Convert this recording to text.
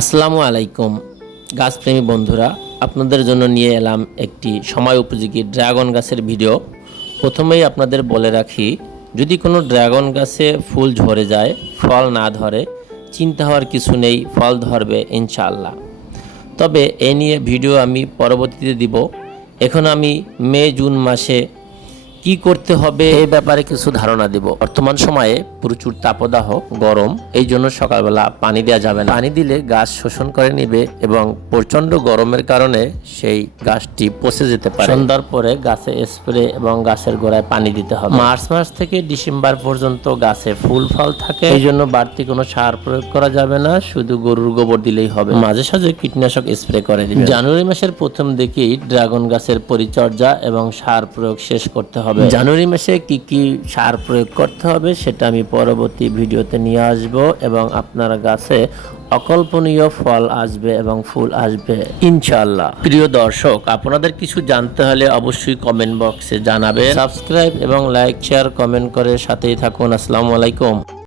আসসালামু আলাইকুম, গাছপ্রেমী বন্ধুরা। আপনাদের জন্য নিয়ে এলাম একটি সময় উপযোগী ড্রাগন গাছের ভিডিও। প্রথমেই আপনাদের বলে রাখি, যদি কোনো ড্রাগন গাছে ফুল ঝরে যায়, ফল না ধরে, চিন্তা হওয়ার কিছু নেই, ফল ধরবে ইনশাআল্লাহ। তবে এ নিয়ে ভিডিও আমি পরবর্তীতে দিব। এখন আমি মে, জুন মাসে কি করতে হবে? এই ব্যাপারে কিছু ধারণা দেব। বর্তমান সময়ে প্রচুর তাপদাহ গরম এই জন্য সকালবেলা পানি দেওয়া যাবে না। পানি দিলে গাছ শোষণ করে নেবে এবং প্রচণ্ড গরমের কারণে সেই গাছটি পচে যেতে পারে। সন্ধ্যার পরে গাছে স্প্রে এবং গাছের গোড়ায় পানি দিতে হবে। মার্চ মাস থেকে ডিসেম্বর পর্যন্ত গাছে ফুল ফল থাকে। এই জন্য বাড়তি কোনো সার প্রয়োগ করা যাবে না শুধু গরুর গোবর দিলেই হবে। মাঝে সাঝে কীটনাশক স্প্রে করে দিবে। জানুয়ারি মাসের প্রথম দিকেই ড্রাগন গাছের পরিচর্যা এবং সার প্রয়োগ শেষ করতে হবে। জানুয়ারি মাসে কি কি সার প্রয়োগ করতে হবে সেটা আমি পরবর্তী ভিডিওতে নিয়ে আসব এবং আপনার গাছে অকল্পনীয় ফল আসবে এবং ফুল আসবে ইনশাল্লাহ প্রিয় দর্শক, আপনাদের কিছু জানতে হলে অবশ্যই কমেন্ট বক্সে জানাবে সাবস্ক্রাইব এবং লাইক শেয়ার কমেন্ট করে সাথেই থাকুন। আসসালামু আলাইকুম।